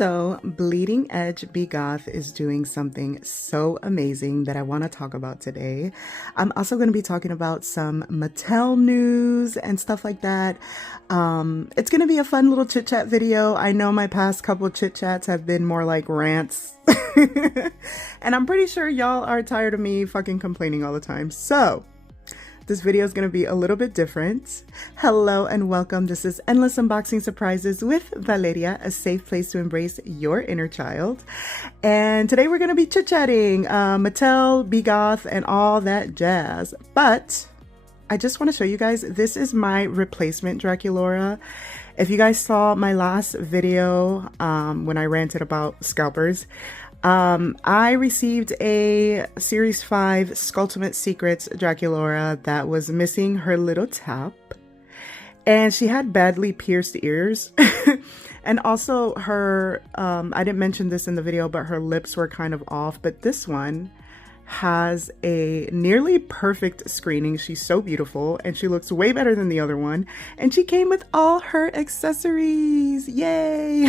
So, Bleeding Edge Begoth is doing something so amazing that I want to talk about today. I'm also going to be talking about some Mattel news and stuff like that. It's going to be a fun little chit-chat video. I know my past couple chit-chats have been more like rants. And I'm pretty sure y'all are tired of me fucking complaining all the time. So, this video is going to be a little bit different. Hello and welcome. This is Endless Unboxing Surprises with Valeria, a safe place to embrace your inner child. And today we're going to be chit-chatting Mattel, Begoth, and all that jazz. But I just want to show you guys, this is my replacement Draculaura. If you guys saw my last video when I ranted about scalpers, I received a Series 5 Sculptimate Secrets Draculaura that was missing her little top, and she had badly pierced ears. And also her, I didn't mention this in the video, but her lips were kind of off, but this one has a nearly perfect screening. She's so beautiful and she looks way better than the other one, and she came with all her accessories. Yay!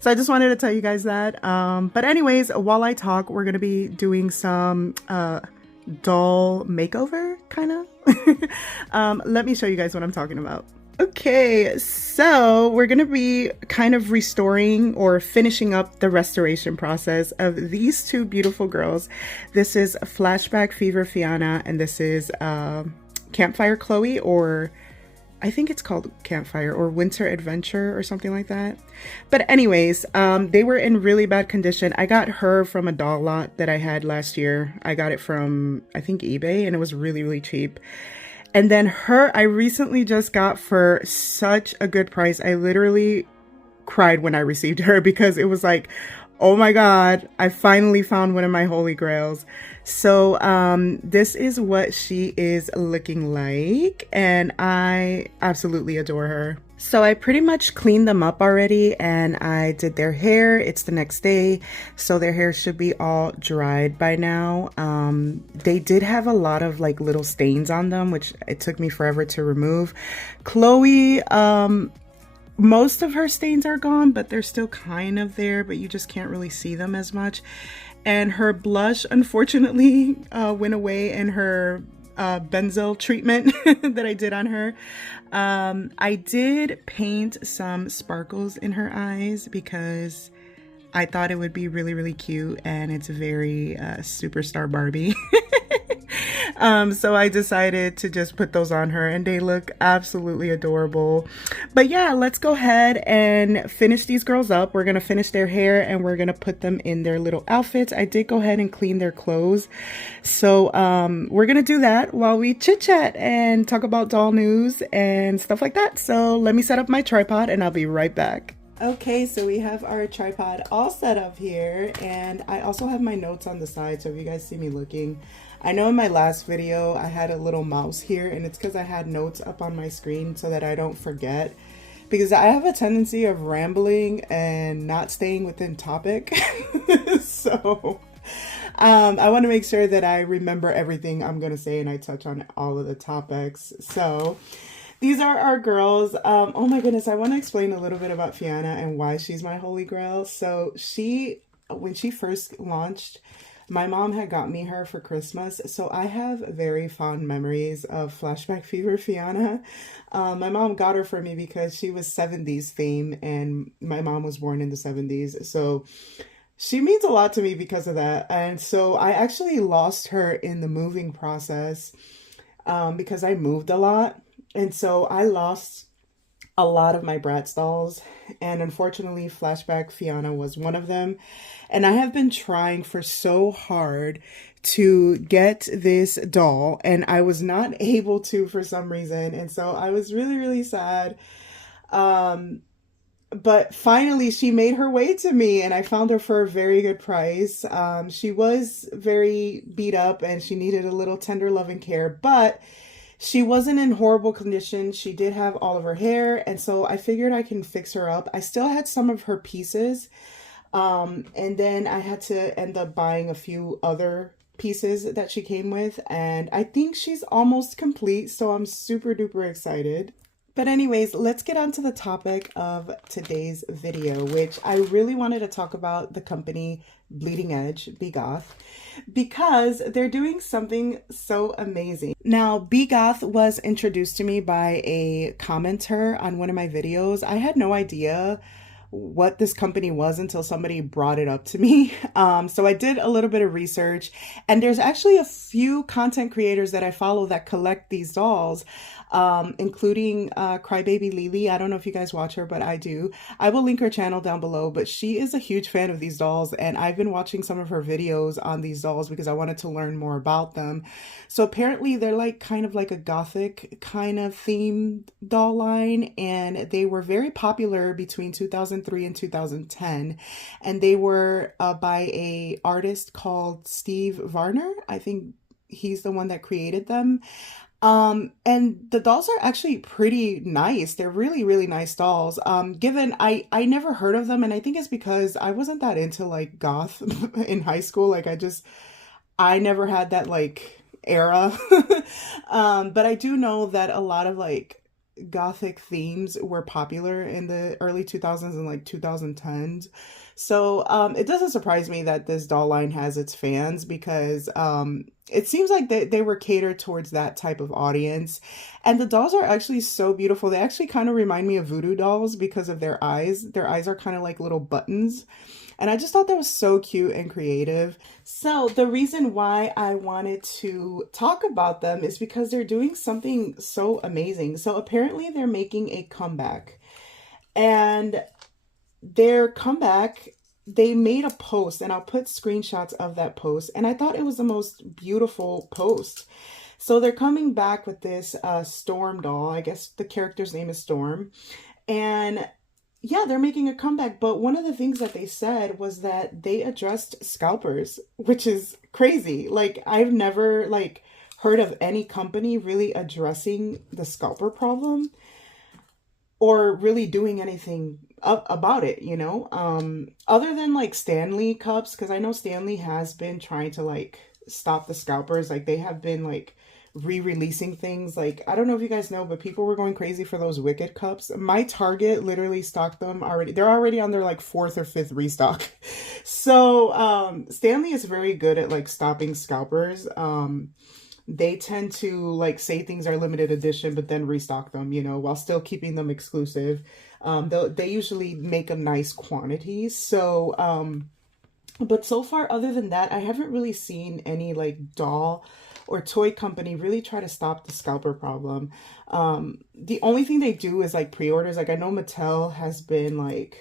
So I just wanted to tell you guys that. But anyways, while I talk, we're gonna be doing some doll makeover kind of. Let me show you guys what I'm talking about. Okay, so we're going to be kind of restoring or finishing up the restoration process of these two beautiful girls. This is Flashback Fever Fianna, and this is Campfire Cloe, or I think it's called Campfire or Winter Adventure or something like that. But anyways, they were in really bad condition. I got her from a doll lot that I had last year. I got it from, I think, eBay, and it was really, really cheap. And then her, I recently just got for such a good price. I literally cried when I received her because it was like, oh my God, I finally found one of my holy grails. So this is what she is looking like, and I absolutely adore her. So I pretty much cleaned them up already, and I did their hair. It's the next day, so their hair should be all dried by now. They did have a lot of like little stains on them, which it took me forever to remove. Cloe, most of her stains are gone, but they're still kind of there, but you just can't really see them as much. And her blush, unfortunately, went away in her benzyl treatment that I did on her. I did paint some sparkles in her eyes because I thought it would be really, really cute, and it's very superstar Barbie. So I decided to just put those on her, and they look absolutely adorable. But yeah, let's go ahead and finish these girls up. We're gonna finish their hair and we're gonna put them in their little outfits. I did go ahead and clean their clothes. So we're gonna do that while we chit chat and talk about doll news and stuff like that. So let me set up my tripod and I'll be right back. Okay, so we have our tripod all set up here, and I also have my notes on the side, so if you guys see me looking, I know in my last video I had a little mouse here, and it's because I had notes up on my screen so that I don't forget, because I have a tendency of rambling and not staying within topic. So I want to make sure that I remember everything I'm going to say and I touch on all of the topics. So these are our girls. Oh my goodness, I want to explain a little bit about Fianna and why she's my holy grail. So when she first launched, my mom had got me her for Christmas. So I have very fond memories of Flashback Fever Fianna. My mom got her for me because she was 70s theme, and my mom was born in the 70s. So she means a lot to me because of that. And so I actually lost her in the moving process because I moved a lot. And so I lost a lot of my Bratz dolls, and unfortunately Flashback Fianna was one of them. And I have been trying for so hard to get this doll, and I was not able to for some reason. And so I was really, really sad. But finally she made her way to me, and I found her for a very good price. She was very beat up and she needed a little tender loving care, but she wasn't in horrible condition. She did have all of her hair, and so I figured I can fix her up. I still had some of her pieces, and then I had to end up buying a few other pieces that she came with, and I think she's almost complete, so I'm super duper excited. But anyways, let's get on to the topic of today's video, which I really wanted to talk about the company Bleeding Edge Begoth because they're doing something so amazing. Now, Begoth was introduced to me by a commenter on one of my videos. I had no idea what this company was until somebody brought it up to me. So I did a little bit of research, and there's actually a few content creators that I follow that collect these dolls, including Crybaby Lily. I don't know if you guys watch her, but I do. I will link her channel down below, but she is a huge fan of these dolls, and I've been watching some of her videos on these dolls because I wanted to learn more about them. So apparently they're like kind of like a gothic kind of themed doll line, and they were very popular between 2003 and 2010, and they were by a artist called Steve Varner. I think he's the one that created them. And the dolls are actually pretty nice. They're really, really nice dolls. Given I never heard of them, and I think it's because I wasn't that into like goth in high school. Like I never had that like era. But I do know that a lot of like gothic themes were popular in the early 2000s and like 2010s. So it doesn't surprise me that this doll line has its fans because it seems like they were catered towards that type of audience. And the dolls are actually so beautiful. They actually kind of remind me of voodoo dolls because of their eyes. Their eyes are kind of like little buttons. And I just thought that was so cute and creative. So the reason why I wanted to talk about them is because they're doing something so amazing. So apparently they're making a comeback. And their comeback, they made a post, and I'll put screenshots of that post. And I thought it was the most beautiful post. So they're coming back with this Storm doll. I guess the character's name is Storm. And yeah, they're making a comeback, but one of the things that they said was that they addressed scalpers, which is crazy. Like, I've never like heard of any company really addressing the scalper problem or really doing anything about it, you know? Other than like Stanley cups, because I know Stanley has been trying to like stop the scalpers. Like they have been like re-releasing things. Like, I don't know if you guys know, but people were going crazy for those Wicked cups. My Target literally stocked them already. They're already on their like 4th or 5th restock. So Stanley is very good at like stopping scalpers. They tend to like say things are limited edition but then restock them, you know, while still keeping them exclusive. They usually make a nice quantity. So but so far, other than that, I haven't really seen any like doll or toy company really try to stop the scalper problem. The only thing they do is like pre-orders. Like I know Mattel has been like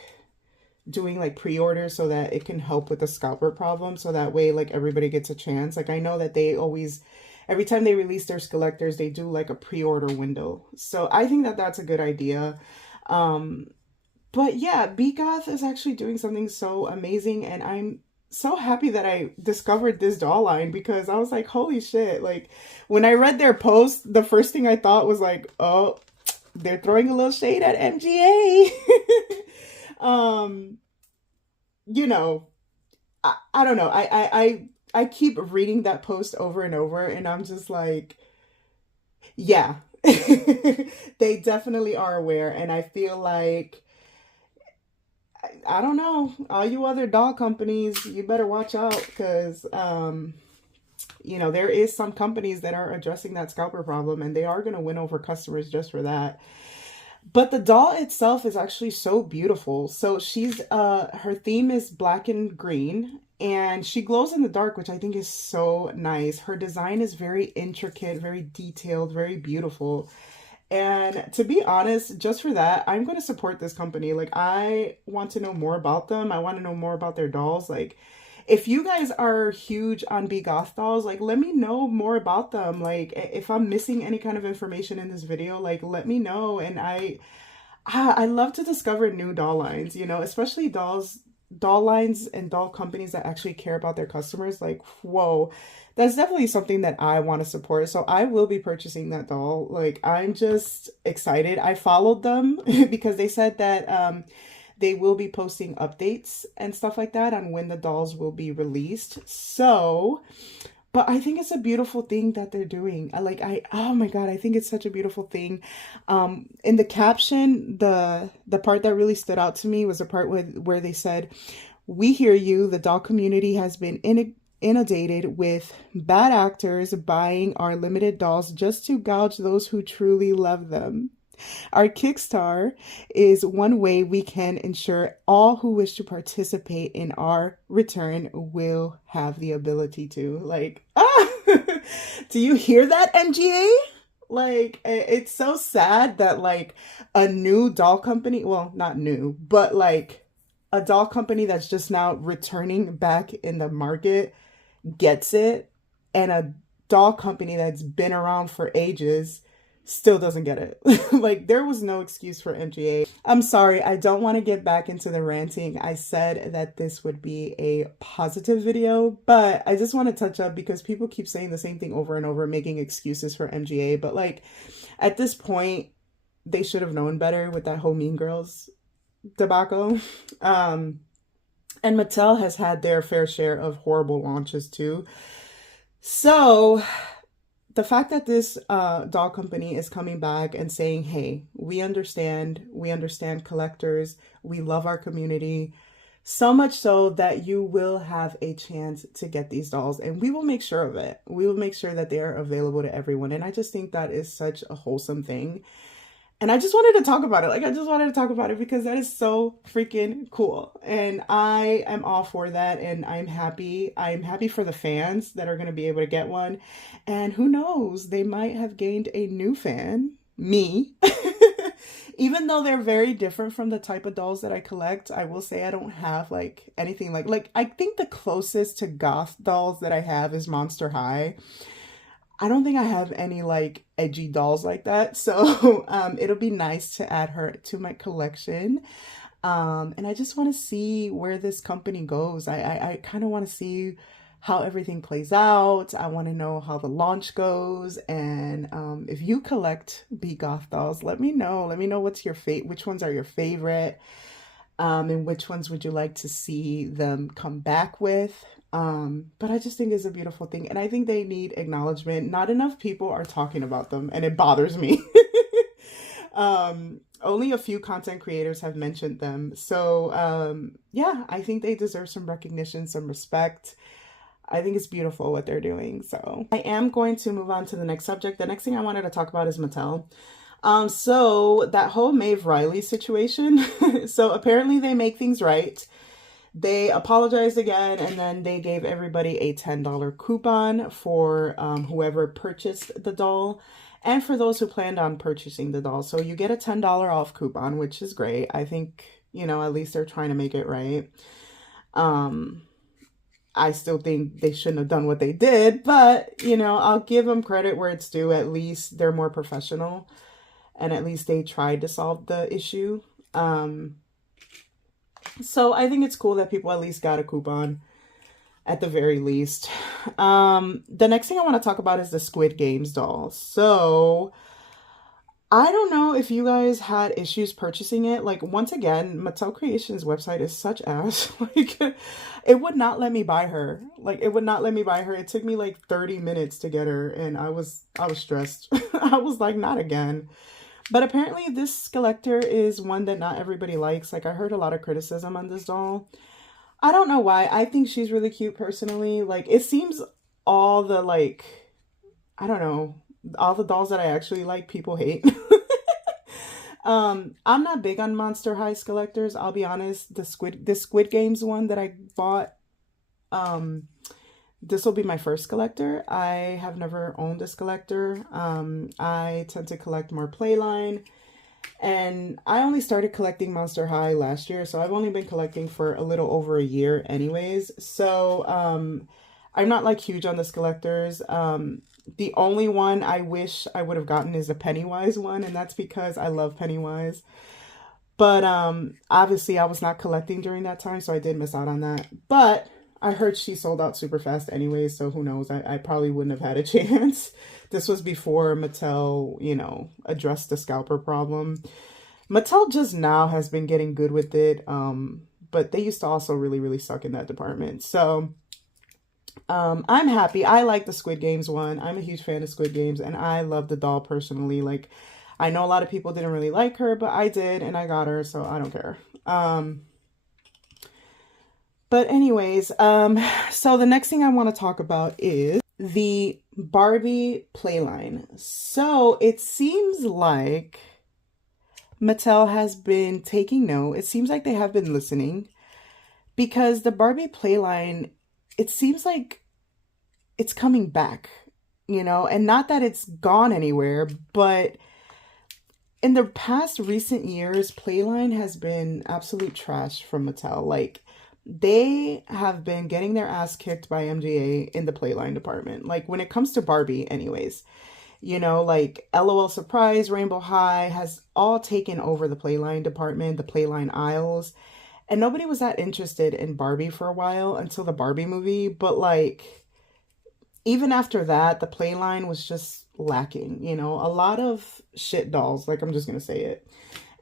doing like pre-orders so that it can help with the scalper problem. So that way like everybody gets a chance. Like I know that they always, every time they release their Skelectors, they do like a pre-order window. So I think that that's a good idea. But yeah, Begoth is actually doing something so amazing, and I'm so happy that I discovered this doll line because I was like, holy shit. Like when I read their post, the first thing I thought was like, oh, they're throwing a little shade at MGA. You know, I don't know. I keep reading that post over and over, and I'm just like, yeah, they definitely are aware. And I feel like, I don't know, all you other doll companies, you better watch out because, you know, there is some companies that are addressing that scalper problem, and they are going to win over customers just for that. But the doll itself is actually so beautiful. So she's, her theme is black and green, and she glows in the dark, which I think is so nice. Her design is very intricate, very detailed, very beautiful. And to be honest, just for that, I'm going to support this company. Like, I want to know more about them. I want to know more about their dolls. Like, if you guys are huge on Begoth dolls, like, let me know more about them. Like, if I'm missing any kind of information in this video, like, let me know. And I love to discover new doll lines, you know, especially doll lines and doll companies that actually care about their customers. Like, whoa, that's definitely something that I want to support. So I will be purchasing that doll. Like, I'm just excited. I followed them because they said that they will be posting updates and stuff like that on when the dolls will be released. So But I think it's a beautiful thing that they're doing. Oh my God, I think it's such a beautiful thing. In the caption, the part that really stood out to me was the part where they said, "We hear you. The doll community has been inundated with bad actors buying our limited dolls just to gouge those who truly love them. Our Kickstarter is one way we can ensure all who wish to participate in our return will have the ability to." Like, do you hear that, MGA? Like, it's so sad that like a new doll company, well, not new, but like a doll company that's just now returning back in the market gets it, and a doll company that's been around for ages still doesn't get it. Like, there was no excuse for MGA. I'm sorry, I don't want to get back into the ranting. I said that this would be a positive video, but I just want to touch up because people keep saying the same thing over and over, making excuses for MGA. But like, at this point, they should have known better with that whole Mean Girls debacle. And Mattel has had their fair share of horrible launches too. So the fact that this doll company is coming back and saying, "Hey, we understand collectors, we love our community, so much so that you will have a chance to get these dolls, and we will make sure of it. We will make sure that they are available to everyone." And I just think that is such a wholesome thing. And I just wanted to talk about it. Like, I just wanted to talk about it because that is so freaking cool. And I am all for that. And I'm happy. I'm happy for the fans that are going to be able to get one. And who knows, they might have gained a new fan, me. Even though they're very different from the type of dolls that I collect, I will say I don't have like anything like I think the closest to goth dolls that I have is Monster High. I don't think I have any like edgy dolls like that. So it'll be nice to add her to my collection. And I just want to see where this company goes. I kind of want to see how everything plays out. I want to know how the launch goes. And if you collect Begoth dolls, let me know. Let me know what's your which ones are your favorite. And which ones would you like to see them come back with. But I just think it's a beautiful thing, and I think they need acknowledgement. Not enough people are talking about them, and it bothers me. Only a few content creators have mentioned them. So, yeah, I think they deserve some recognition, some respect. I think it's beautiful what they're doing. So I am going to move on to the next subject. The next thing I wanted to talk about is Mattel. So that whole Maeve Riley situation. So apparently they make things right. They apologized again, and then they gave everybody a $10 coupon for whoever purchased the doll, and for those who planned on purchasing the doll. So you get a $10 off coupon, which is great. I think, you know, at least they're trying to make it right. I still think they shouldn't have done what they did, but, you know, I'll give them credit where it's due. At least they're more professional, and at least they tried to solve the issue. So I think it's cool that people at least got a coupon at the very least. The next thing I want to talk about is the Squid Games doll. So I don't know if you guys had issues purchasing it. Like, once again, Mattel Creations website is such ass. Like, it would not let me buy her. Like, it would not let me buy her. It took me like 30 minutes to get her, and I was stressed. I was like, not again. But apparently this collector is one that not everybody likes. Like, I heard a lot of criticism on this doll. I don't know why. I think she's really cute personally. Like, it seems all the, like, I don't know, all the dolls that I actually like, people hate. I'm not big on Monster High collectors, I'll be honest. The Squid Games one that I bought, this will be my first collector. I have never owned this collector. I tend to collect more Playline, and I only started collecting Monster High last year, so I've only been collecting for a little over a year anyways. So I'm not like huge on this collectors. The only one I wish I would have gotten is a Pennywise one, and that's because I love Pennywise. But obviously I was not collecting during that time, so I did miss out on that. But I heard she sold out super fast anyway, so who knows? I probably wouldn't have had a chance. This was before Mattel, you know, addressed the scalper problem. Mattel just now has been getting good with it, but they used to also really, really suck in that department. So I'm happy. I like the Squid Games one. I'm a huge fan of Squid Games, and I love the doll personally. Like, I know a lot of people didn't really like her, but I did, and I got her, so I don't care. But anyways, so the next thing I want to talk about is the Barbie Playline. So it seems like Mattel has been taking note. It seems like they have been listening because the Barbie Playline, it seems like it's coming back, you know, and not that it's gone anywhere, but in the past recent years, Playline has been absolute trash from Mattel. Like, they have been getting their ass kicked by MGA in the Playline department. Like, when it comes to Barbie, anyways. You know, like, LOL Surprise, Rainbow High has all taken over the Playline department, the Playline aisles. And nobody was that interested in Barbie for a while until the Barbie movie. But, like, even after that, the Playline was just lacking, you know, a lot of shit dolls. Like, I'm just gonna say it.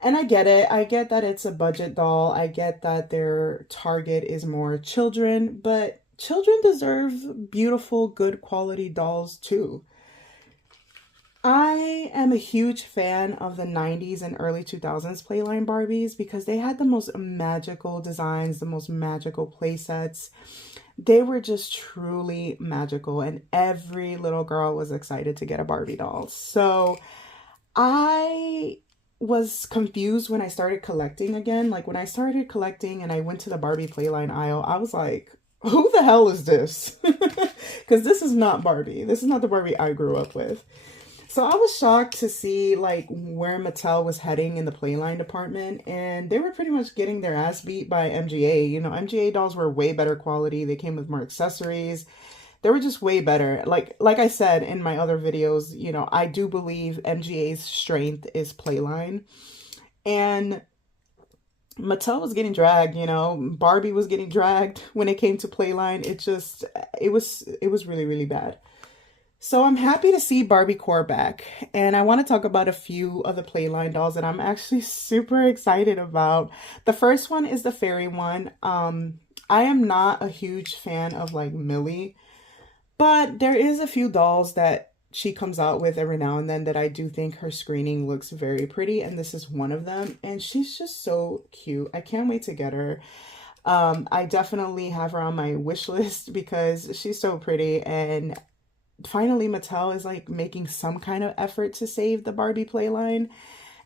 And I get it. I get that it's a budget doll. I get that their target is more children, but children deserve beautiful, good quality dolls too. I am a huge fan of the 90s and early 2000s Playline Barbies because they had the most magical designs, the most magical play sets. They were just truly magical, and every little girl was excited to get a Barbie doll. So I was confused when I started collecting again. Like, when I started collecting and I went to the Barbie Playline aisle, I was like, who the hell is this? Because this is not Barbie. This is not the Barbie I grew up with. So I was shocked to see like where Mattel was heading in the Playline department, and they were pretty much getting their ass beat by MGA. You know, MGA dolls were way better quality. They came with more accessories. They were just way better. Like I said in my other videos, you know, I do believe MGA's strength is Playline. And Mattel was getting dragged, you know. Barbie was getting dragged when it came to Playline. It was really, really bad. So I'm happy to see Barbie Core back, and I want to talk about a few of the Playline dolls that I'm actually super excited about. The first one is the fairy one. I am not a huge fan of like Millie, but there is a few dolls that she comes out with every now and then that I do think her screening looks very pretty, and this is one of them, and she's just so cute. I can't wait to get her. I definitely have her on my wish list because she's so pretty, and finally Mattel is like making some kind of effort to save the Barbie Playline,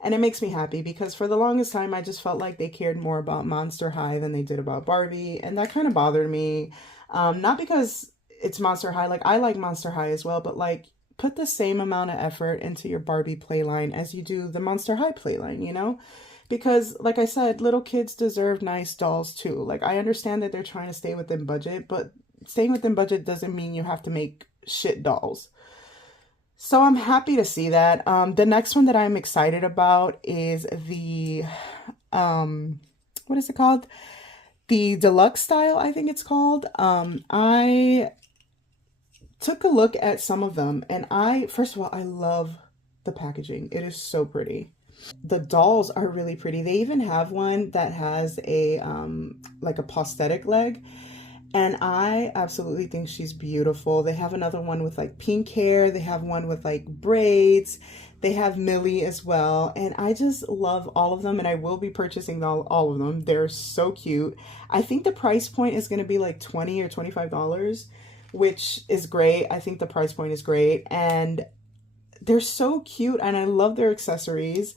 and it makes me happy because for the longest time I just felt like they cared more about Monster High than they did about Barbie, and that kind of bothered me. Not because it's Monster High, like I like Monster High as well, but like put the same amount of effort into your Barbie Playline as you do the Monster High Playline, you know? Because like I said, little kids deserve nice dolls too. Like, I understand that they're trying to stay within budget, but staying within budget doesn't mean you have to make shit dolls. So I'm happy to see that. The next one that I'm excited about is the what is it called? The deluxe style, I think it's called. I took a look at some of them, and first of all, I love the packaging. It is so pretty. The dolls are really pretty. They even have one that has a like a prosthetic leg, and I absolutely think she's beautiful. They have another one with like pink hair. They have one with like braids. They have Millie as well. And I just love all of them. And I will be purchasing all of them. They're so cute. I think the price point is going to be like $20 or $25, which is great. I think the price point is great. And they're so cute. And I love their accessories.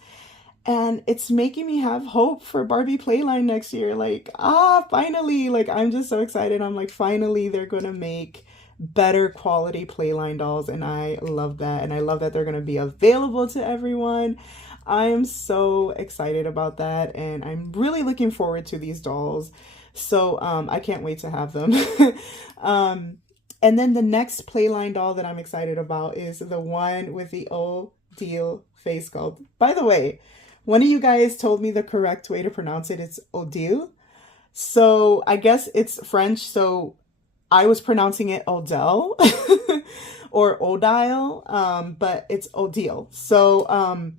And it's making me have hope for Barbie Playline next year. Like, finally, like, I'm just so excited. I'm like, finally, they're going to make better quality Playline dolls. And I love that. And I love that they're going to be available to everyone. I am so excited about that. And I'm really looking forward to these dolls. So I can't wait to have them. And then the next Playline doll that I'm excited about is the one with the Odile face sculpt. By the way, one of you guys told me the correct way to pronounce it. It's Odile. So I guess it's French. So I was pronouncing it Odal or Odile, but it's Odile. So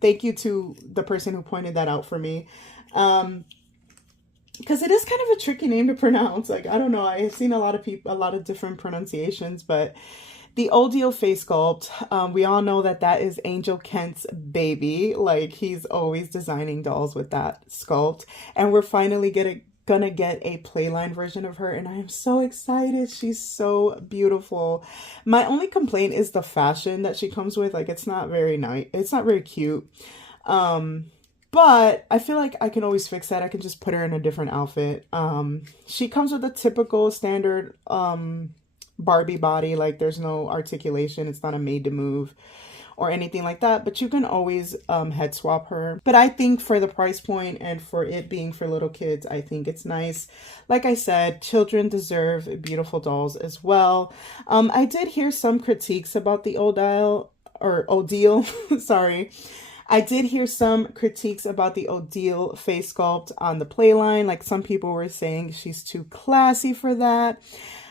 thank you to the person who pointed that out for me. because it is kind of a tricky name to pronounce. Like, I don't know. I've seen a lot of people, a lot of different pronunciations, but the Odile face sculpt, we all know that that is Angel Kent's baby. Like, he's always designing dolls with that sculpt. And we're finally gonna get a Playline version of her, and I am so excited. She's so beautiful. My only complaint is the fashion that she comes with. Like, it's not very nice. It's not very cute. But I feel like I can always fix that. I can just put her in a different outfit. She comes with a typical standard Barbie body. Like, there's no articulation. It's not a made to move or anything like that, but you can always head swap her. But I think for the price point and for it being for little kids, I think it's nice. Like I said, children deserve beautiful dolls as well. I did hear some critiques about the Odile, or Odile, sorry. I did hear some critiques about the Odile face sculpt on the Playline. Like, some people were saying she's too classy for that.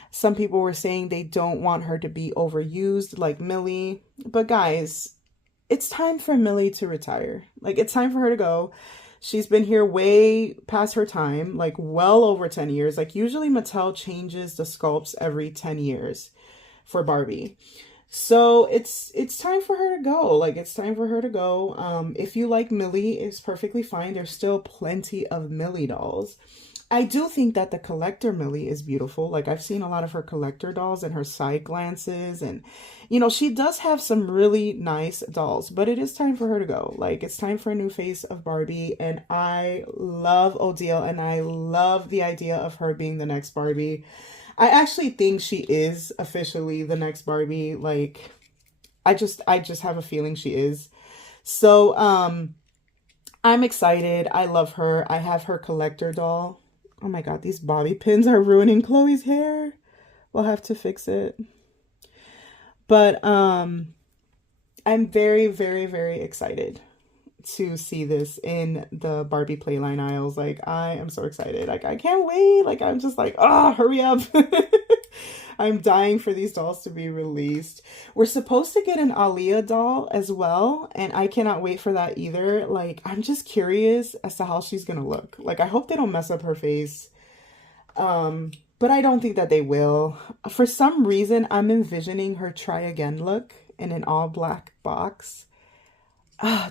Some people were saying they don't want her to be overused like Millie. But guys, it's time for Millie to retire. Like, it's time for her to go. She's been here way past her time, like well over 10 years. Like, usually Mattel changes the sculpts every 10 years for Barbie. So it's time for her to go. Like, it's time for her to go. If you like Millie, it's perfectly fine. There's still plenty of Millie dolls. I do think that the collector Millie is beautiful. Like, I've seen a lot of her collector dolls and her side glances, and you know, she does have some really nice dolls, but it is time for her to go. Like, it's time for a new face of Barbie, and I love Odile, and I love the idea of her being the next Barbie. I actually think she is officially the next Barbie. Like, I just have a feeling she is. So, I'm excited. I love her. I have her collector doll. Oh my God, these bobby pins are ruining Chloe's hair. We'll have to fix it. But, I'm very, very, very excited to see this in the Barbie Playline aisles. Like, I am so excited. Like, I can't wait. Like, I'm just like, oh, hurry up. I'm dying for these dolls to be released. We're supposed to get an Aaliyah doll as well, and I cannot wait for that either. Like, I'm just curious as to how she's gonna look. Like, I hope they don't mess up her face. But I don't think that they will. For some reason, I'm envisioning her try again look in an all black box.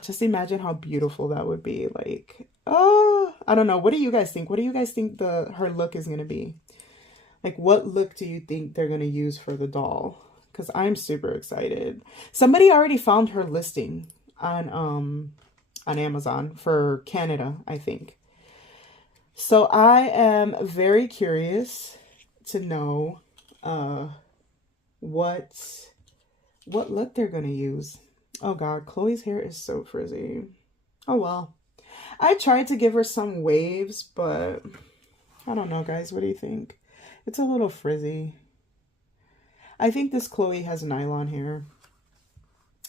Just imagine how beautiful that would be. Like, oh, I don't know. What do you guys think? What do you guys think her look is going to be? Like, what look do you think they're going to use for the doll? Because I'm super excited. Somebody already found her listing on Amazon for Canada, I think. So I am very curious to know what look they're going to use. Oh God, Chloe's hair is so frizzy. Oh well. I tried to give her some waves, but I don't know, guys. What do you think? It's a little frizzy. I think this Chloe has nylon hair.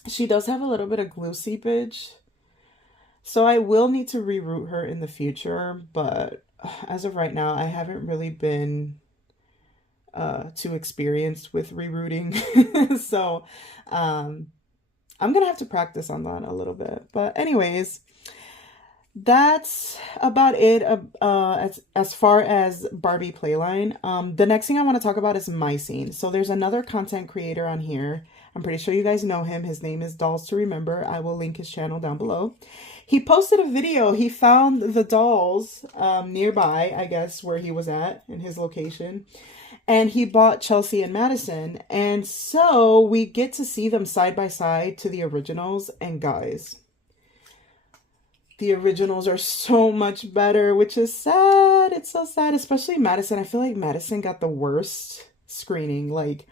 She does have a little bit of glue seepage. So I will need to reroot her in the future, but as of right now, I haven't really been too experienced with rerooting. So I'm gonna have to practice on that a little bit. But anyways, that's about it as far as Barbie Playline. The next thing I want to talk about is my scene. So there's another content creator on here. I'm pretty sure you guys know him. His name is Dolls to Remember. I will link his channel down below. He posted a video. He found the dolls nearby, I guess, where he was at in his location. And he bought Chelsea and Madison. And so we get to see them side by side to the originals. And guys, the originals are so much better, which is sad. It's so sad, especially Madison. I feel like Madison got the worst screening. Like,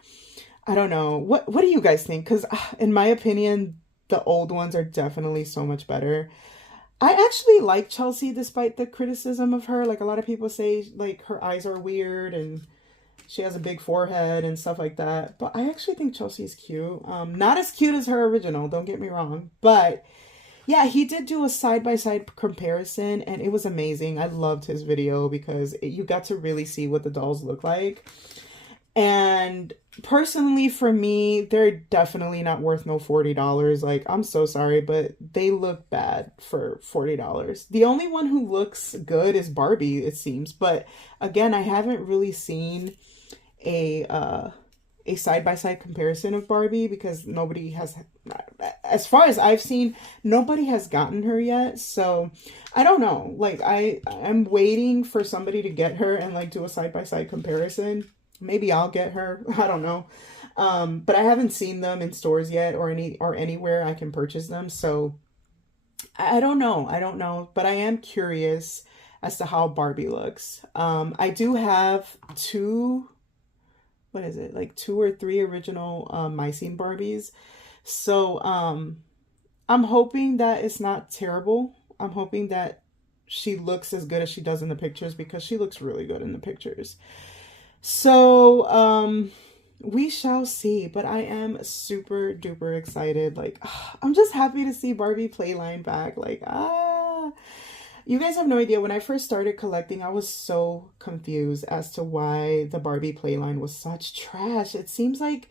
I don't know. What do you guys think? Because in my opinion, the old ones are definitely so much better. I actually like Chelsea despite the criticism of her. Like, a lot of people say, like, her eyes are weird and she has a big forehead and stuff like that. But I actually think Chelsea's cute. Not as cute as her original, don't get me wrong. But yeah, he did do a side-by-side comparison and it was amazing. I loved his video because you got to really see what the dolls look like. And personally, for me, they're definitely not worth no $40. Like, I'm so sorry, but they look bad for $40. The only one who looks good is Barbie, it seems. But again, I haven't really seen a a side by side comparison of Barbie because nobody has, as far as I've seen, nobody has gotten her yet. So I don't know. Like I'm waiting for somebody to get her and like do a side by side comparison. Maybe I'll get her. I don't know. But I haven't seen them in stores yet or anywhere I can purchase them. So I don't know. I don't know. But I am curious as to how Barbie looks. I do have two, what is it, like two or three original Mycene Barbies. So I'm hoping that it's not terrible. I'm hoping that she looks as good as she does in the pictures because she looks really good in the pictures. So we shall see, but I am super duper excited. Like I'm just happy to see Barbie Playline back. Like you guys have no idea. When I first started collecting, I was so confused as to why the Barbie Playline was such trash. It seems like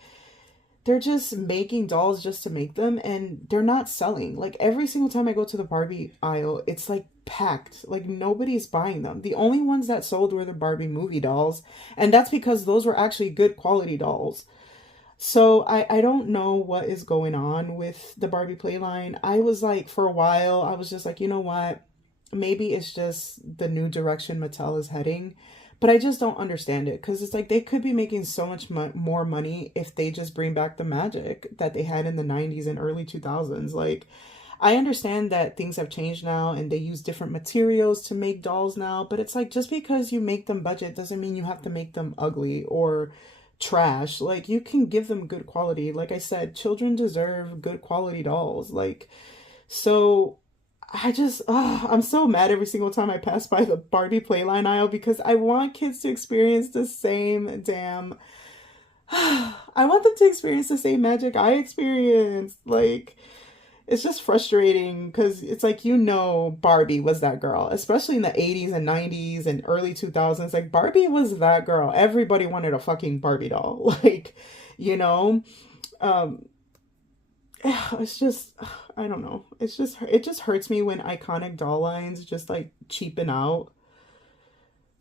they're just making dolls just to make them and they're not selling. Like every single time I go to the Barbie aisle, it's like packed. Like nobody's buying them. The only ones that sold were the Barbie movie dolls, and that's because those were actually good quality dolls. So I don't know what is going on with the Barbie Playline. I was like, for a while, I was just like, you know what? Maybe it's just the new direction Mattel is heading, but I just don't understand it because it's like they could be making so much more money if they just bring back the magic that they had in the 90s and early 2000s. Like, I understand that things have changed now and they use different materials to make dolls now, but it's like just because you make them budget doesn't mean you have to make them ugly or trash. Like, you can give them good quality. Like I said, children deserve good quality dolls. Like, so I just, I'm so mad every single time I pass by the Barbie Playline aisle because I want kids to experience the same damn, I want them to experience the same magic I experienced. Like, it's just frustrating because it's like, Barbie was that girl, especially in the 80s and 90s and early 2000s. Like, Barbie was that girl. Everybody wanted a fucking Barbie doll. Like, you know? Um, it's just, I don't know. It just hurts me when iconic doll lines just like cheapen out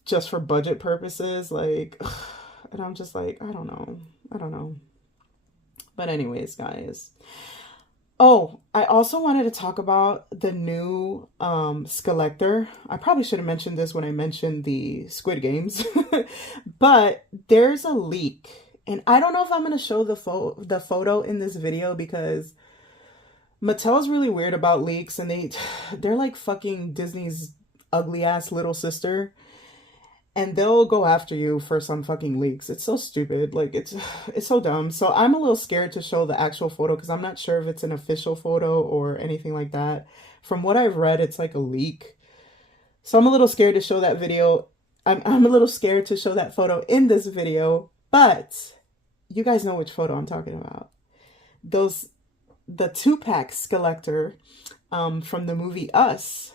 just for budget purposes. Like, and I'm just like, I don't know. I don't know. But anyways, guys. Oh, I also wanted to talk about the new Scalector. I probably should have mentioned this when I mentioned the Squid Games. But there's a leak. And I don't know if I'm going to show the photo in this video because Mattel's really weird about leaks and they're like fucking Disney's ugly ass little sister. And they'll go after you for some fucking leaks. It's so stupid. Like it's so dumb. So I'm a little scared to show the actual photo because I'm not sure if it's an official photo or anything like that. From what I've read, it's like a leak. So I'm a little scared to show that video. I'm a little scared to show that photo in this video, but you guys know which photo I'm talking about. The 2-pack Scalector from the movie Us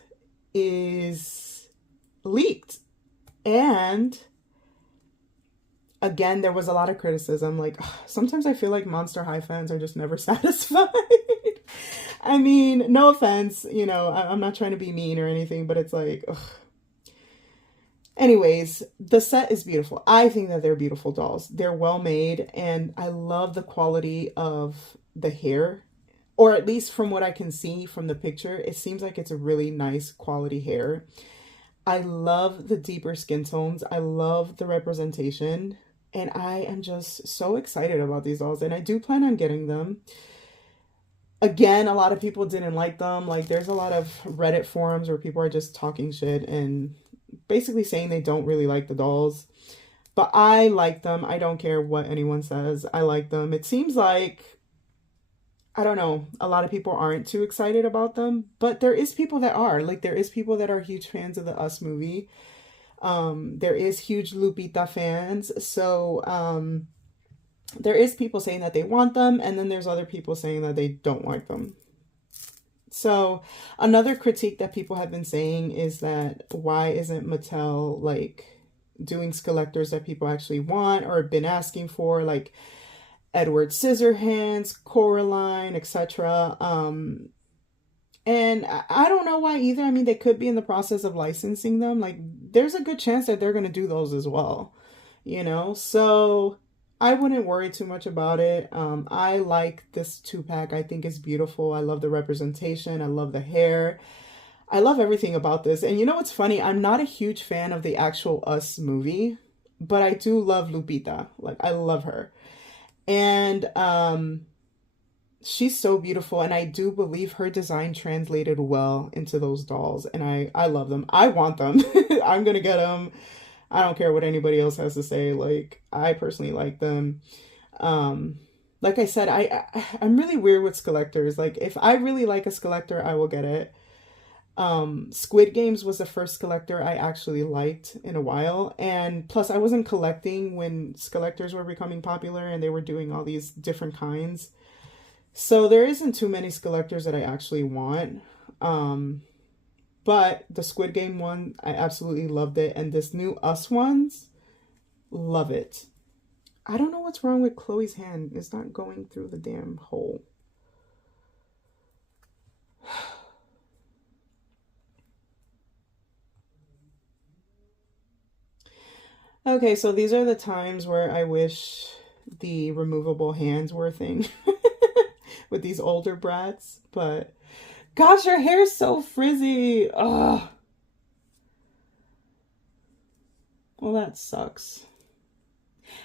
is leaked. And again, there was a lot of criticism. Like, sometimes I feel like Monster High fans are just never satisfied. I mean, no offense, I'm not trying to be mean or anything, but it's like, ugh. Anyways, the set is beautiful. I think that they're beautiful dolls. They're well made, and I love the quality of the hair, or at least from what I can see from the picture, it seems like it's a really nice quality hair. I love the deeper skin tones. I love the representation, and I am just so excited about these dolls, and I do plan on getting them. Again, a lot of people didn't like them. Like, there's a lot of Reddit forums where people are just talking shit and basically saying they don't really like the dolls. But I like them. I don't care what anyone says. I like them. It seems like, I don't know, a lot of people aren't too excited about them, but there is people that are. Like, there is people that are huge fans of the Us movie. There is huge Lupita fans. So, there is people saying that they want them, and then there's other people saying that they don't like them. So, another critique that people have been saying is that why isn't Mattel, like, doing collectors that people actually want or have been asking for, like Edward Scissorhands, Coraline, etc. And I don't know why either. I mean, they could be in the process of licensing them. Like, there's a good chance that they're going to do those as well, you know? So I wouldn't worry too much about it. I like this 2-pack. I think it's beautiful. I love the representation. I love the hair. I love everything about this. And you know what's funny? I'm not a huge fan of the actual Us movie, but I do love Lupita. Like, I love her. And she's so beautiful, and I do believe her design translated well into those dolls, and I love them. I want them. I'm gonna get them. I don't care what anybody else has to say. Like, I personally like them. Like I said, I'm really weird with collectors. Like, if I really like a collector, I will get it. Squid Games was the first collector I actually liked in a while, and plus I wasn't collecting when collectors were becoming popular and they were doing all these different kinds. So there isn't too many collectors that I actually want. But the Squid Game one, I absolutely loved it. And this new Us ones, love it. I don't know what's wrong with Chloe's hand. It's not going through the damn hole. Okay, so these are the times where I wish the removable hands were a thing. With these older brats, but gosh, her hair is so frizzy. Ugh. Well, that sucks.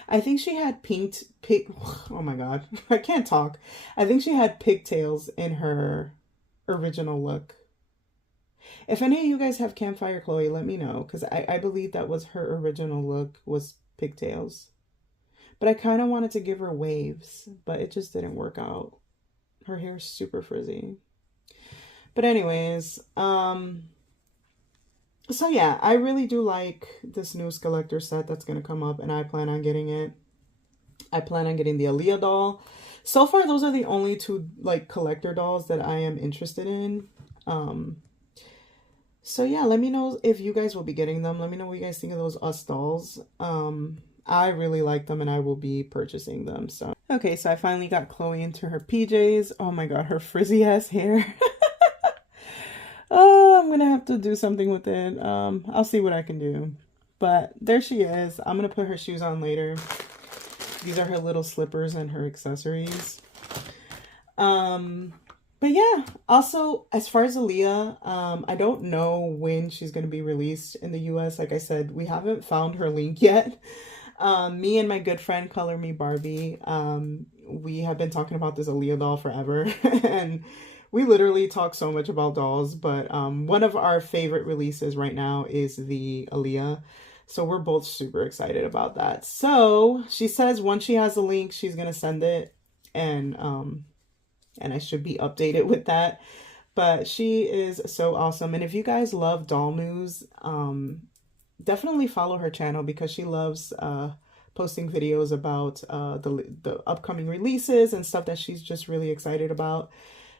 I think she had oh my god, I can't talk. I think she had pigtails in her original look. If any of you guys have Campfire Chloe, let me know, because I believe that was her original look, was pigtails. But I kind of wanted to give her waves, but it just didn't work out. Her hair is super frizzy. But anyways, so yeah, I really do like this new collector set that's going to come up, and I plan on getting it. I plan on getting the Aaliyah doll. So far, those are the only two, like, collector dolls that I am interested in. So yeah, let me know if you guys will be getting them. Let me know what you guys think of those Us dolls. I really like them, and I will be purchasing them. So okay, so I finally got Chloe into her PJs. Oh my god, her frizzy ass hair. Oh, I'm gonna have to do something with it. I'll see what I can do. But there she is. I'm gonna put her shoes on later. These are her little slippers and her accessories. But yeah, also, as far as Aaliyah, I don't know when she's going to be released in the US. Like I said, we haven't found her link yet. Me and my good friend, Color Me Barbie, we have been talking about this Aaliyah doll forever. And we literally talk so much about dolls. But one of our favorite releases right now is the Aaliyah. So we're both super excited about that. So she says once she has a link, she's going to send it. And I should be updated with that. But she is so awesome. And if you guys love doll news, definitely follow her channel, because she loves posting videos about the upcoming releases and stuff that she's just really excited about.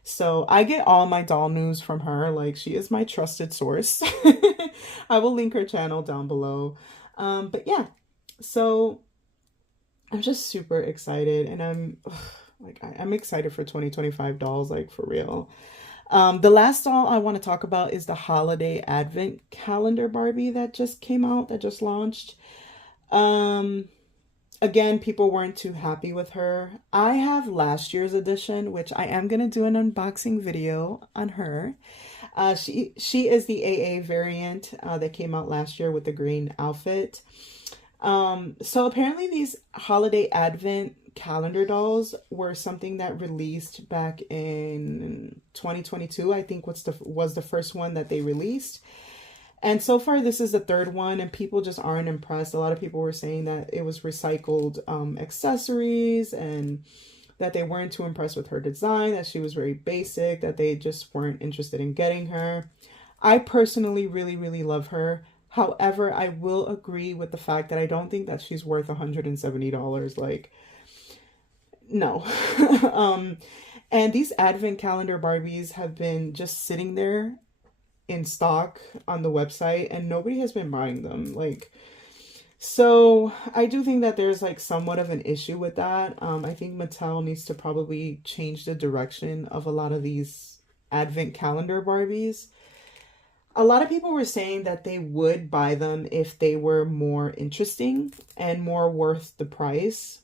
So I get all my doll news from her. Like, she is my trusted source. I will link her channel down below. But yeah, so I'm just super excited, and I'm excited for 2025 dolls, like, for real. The last doll I want to talk about is the holiday advent calendar Barbie that just came out, that just launched. Again, people weren't too happy with her. I have last year's edition, which I am going to do an unboxing video on her. She is the AA variant that came out last year with the green outfit. So apparently these holiday advent calendar dolls were something that released back in 2022. I think was the first one that they released. And so far, this is the third one, and people just aren't impressed. A lot of people were saying that it was recycled accessories, and that they weren't too impressed with her design, that she was very basic, that they just weren't interested in getting her. I personally really, really love her. However, I will agree with the fact that I don't think that she's worth $170. Like, no. And these advent calendar Barbies have been just sitting there in stock on the website, and nobody has been buying them. Like, So I do think that there's like somewhat of an issue with that. I think Mattel needs to probably change the direction of a lot of these advent calendar Barbies. A lot of people were saying that they would buy them if they were more interesting and more worth the price.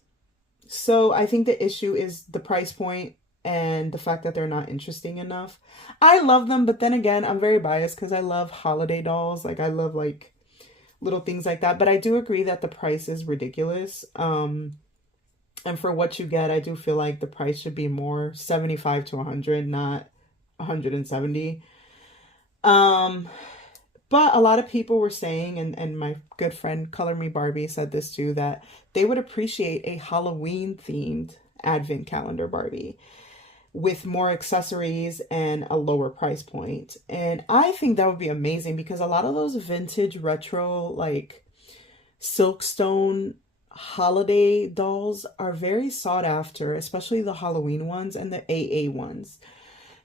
So I think the issue is the price point and the fact that they're not interesting enough. I love them, but then again, I'm very biased because I love holiday dolls. Like I love like little things like that. But I do agree that the price is ridiculous. And for what you get, I do feel like the price should be more 75 to 100, not 170. But a lot of people were saying, and my good friend Color Me Barbie said this too, that they would appreciate a Halloween themed advent calendar Barbie with more accessories and a lower price point. And I think that would be amazing because a lot of those vintage retro like silkstone holiday dolls are very sought after, especially the Halloween ones and the AA ones.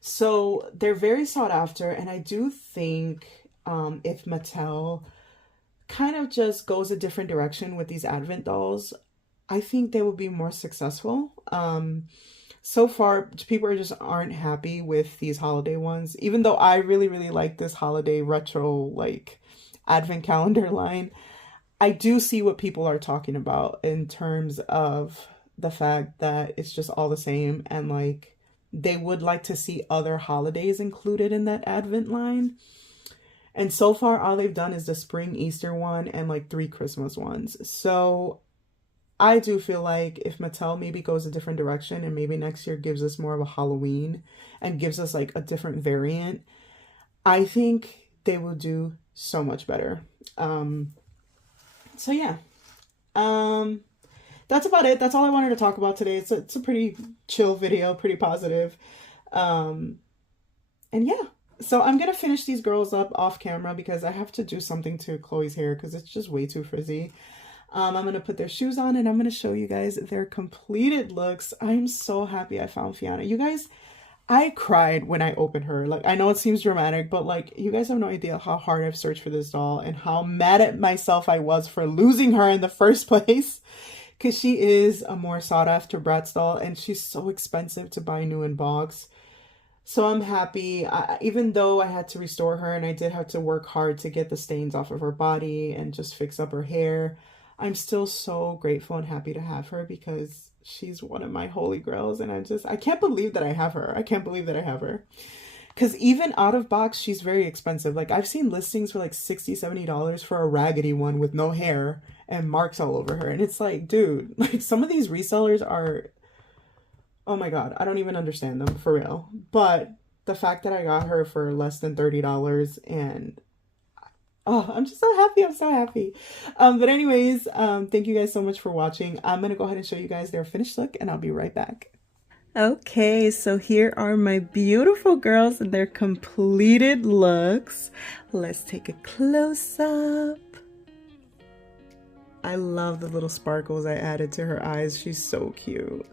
So they're very sought after, and I do think if Mattel kind of just goes a different direction with these advent dolls, I think they will be more successful. So far, people are just aren't happy with these holiday ones, even though I really, really like this holiday retro like advent calendar line. I do see what people are talking about in terms of the fact that it's just all the same, and like they would like to see other holidays included in that advent line. And so far, all they've done is the spring Easter one and like 3 Christmas ones. So I do feel like if Mattel maybe goes a different direction and maybe next year gives us more of a Halloween and gives us like a different variant, I think they will do so much better. So yeah, that's about it. That's all I wanted to talk about today. It's a pretty chill video, pretty positive. And yeah, so I'm gonna finish these girls up off camera because I have to do something to Chloe's hair because it's just way too frizzy. I'm gonna put their shoes on and I'm gonna show you guys their completed looks. I'm so happy I found Fianna. You guys, I cried when I opened her. Like, I know it seems dramatic, but like, you guys have no idea how hard I've searched for this doll and how mad at myself I was for losing her in the first place. Because she is a more sought after Bratz doll and she's so expensive to buy new in box. So I'm happy, even though I had to restore her and I did have to work hard to get the stains off of her body and just fix up her hair, I'm still so grateful and happy to have her because she's one of my holy grails. And I can't believe that I have her. I can't believe that I have her. Because even out of box, she's very expensive. Like, I've seen listings for like $60, $70 for a raggedy one with no hair and marks all over her. And it's like, dude, like some of these resellers are, oh my God, I don't even understand them for real. But the fact that I got her for less than $30 and oh, I'm just so happy. I'm so happy. But anyways, thank you guys so much for watching. I'm going to go ahead and show you guys their finished look and I'll be right back. Okay, so here are my beautiful girls and their completed looks. Let's take a close up. I love the little sparkles I added to her eyes. She's so cute.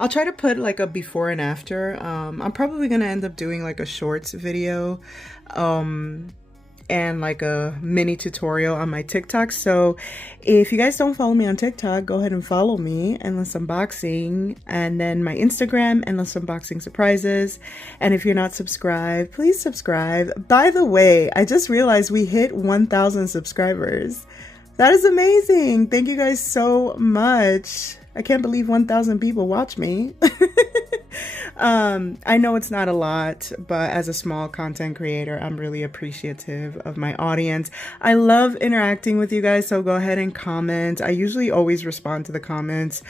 I'll try to put like a before and after. I'm probably gonna end up doing like a shorts video and like a mini tutorial on my TikTok. So if you guys don't follow me on TikTok, go ahead and follow me, Endless Unboxing, and then my Instagram, Endless Unboxing Surprises. And if you're not subscribed, please subscribe. By the way, I just realized we hit 1,000 subscribers. That is amazing. Thank you guys so much. I can't believe 1,000 people watch me. I know it's not a lot, but as a small content creator, I'm really appreciative of my audience. I love interacting with you guys, so go ahead and comment. I usually always respond to the comments.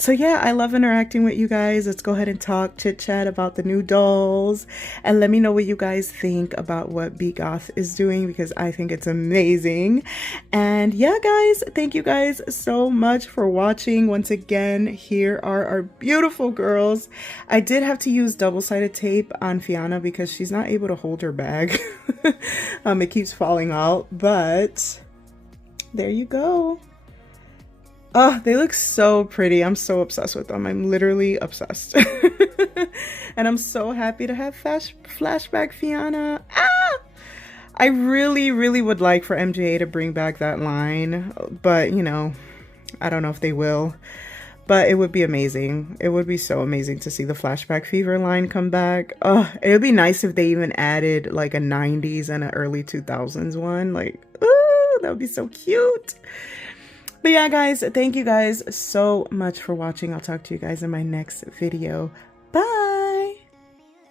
So yeah, I love interacting with you guys. Let's go ahead and talk, chit chat about the new dolls and let me know what you guys think about what Begoth is doing because I think it's amazing. And yeah, guys, thank you guys so much for watching. Once again, here are our beautiful girls. I did have to use double-sided tape on Fianna because she's not able to hold her bag. It keeps falling out, but there you go. Oh, they look so pretty. I'm so obsessed with them. I'm literally obsessed. And I'm so happy to have Flashback Fianna. Ah! I really, really would like for MJA to bring back that line, but you know, I don't know if they will. But it would be amazing. It would be so amazing to see the Flashback Fever line come back. Oh, it would be nice if they even added like a 90s and an early 2000s one. Like, ooh, that would be so cute. But yeah, guys, thank you guys so much for watching. I'll talk to you guys in my next video. Bye.